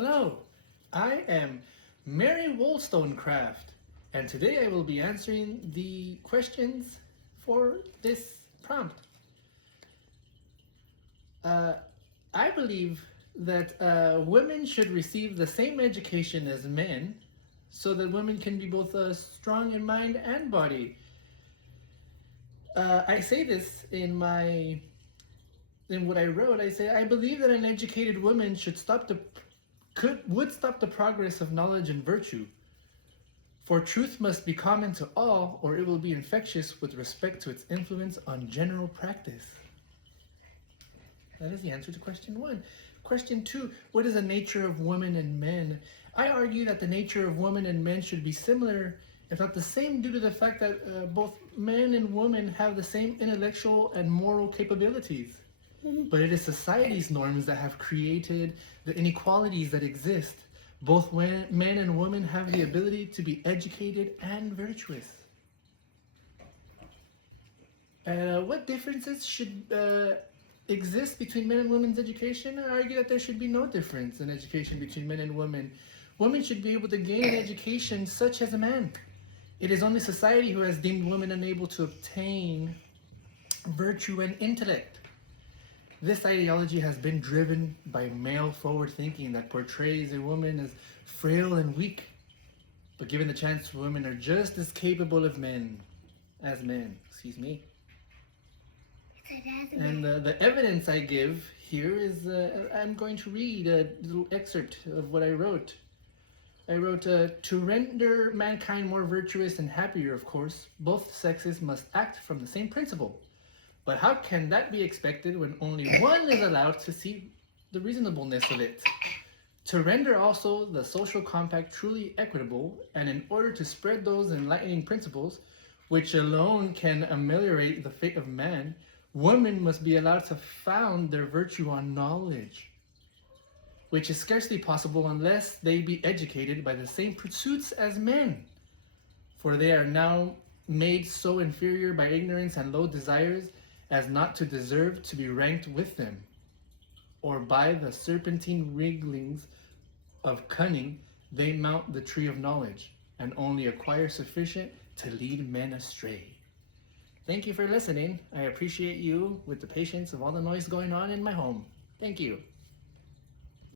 Hello, I am Mary Wollstonecraft, and today I will be answering the questions for this prompt. I believe that women should receive the same education as men so that women can be both strong in mind and body. I say this in what I wrote. I say I believe that an educated woman would stop the progress of knowledge and virtue. For truth must be common to all, or it will be infectious with respect to its influence on general practice. That is the answer to question 1. Question 2, what is the nature of women and men? I argue that the nature of women and men should be similar, if not the same, due to the fact that both men and women have the same intellectual and moral capabilities. But it is society's norms that have created the inequalities that exist. Both men and women have the ability to be educated and virtuous. What differences should exist between men and women's education? I argue that there should be no difference in education between men and women. Women should be able to gain an education such as a man. It is only society who has deemed women unable to obtain virtue and intellect. This ideology has been driven by male forward thinking that portrays a woman as frail and weak. But given the chance, women are just as capable as men. And the evidence I give here is, I'm going to read a little excerpt of what I wrote. I wrote, to render mankind more virtuous and happier, of course, both sexes must act from the same principle. But how can that be expected when only one is allowed to see the reasonableness of it? To render also the social compact truly equitable, and in order to spread those enlightening principles, which alone can ameliorate the fate of man, women must be allowed to found their virtue on knowledge, which is scarcely possible unless they be educated by the same pursuits as men. For they are now made so inferior by ignorance and low desires as not to deserve to be ranked with them, or by the serpentine wrigglings of cunning they mount the tree of knowledge, and only acquire sufficient to lead men astray. Thank you for listening. I appreciate you with the patience of all the noise going on in my home. Thank you.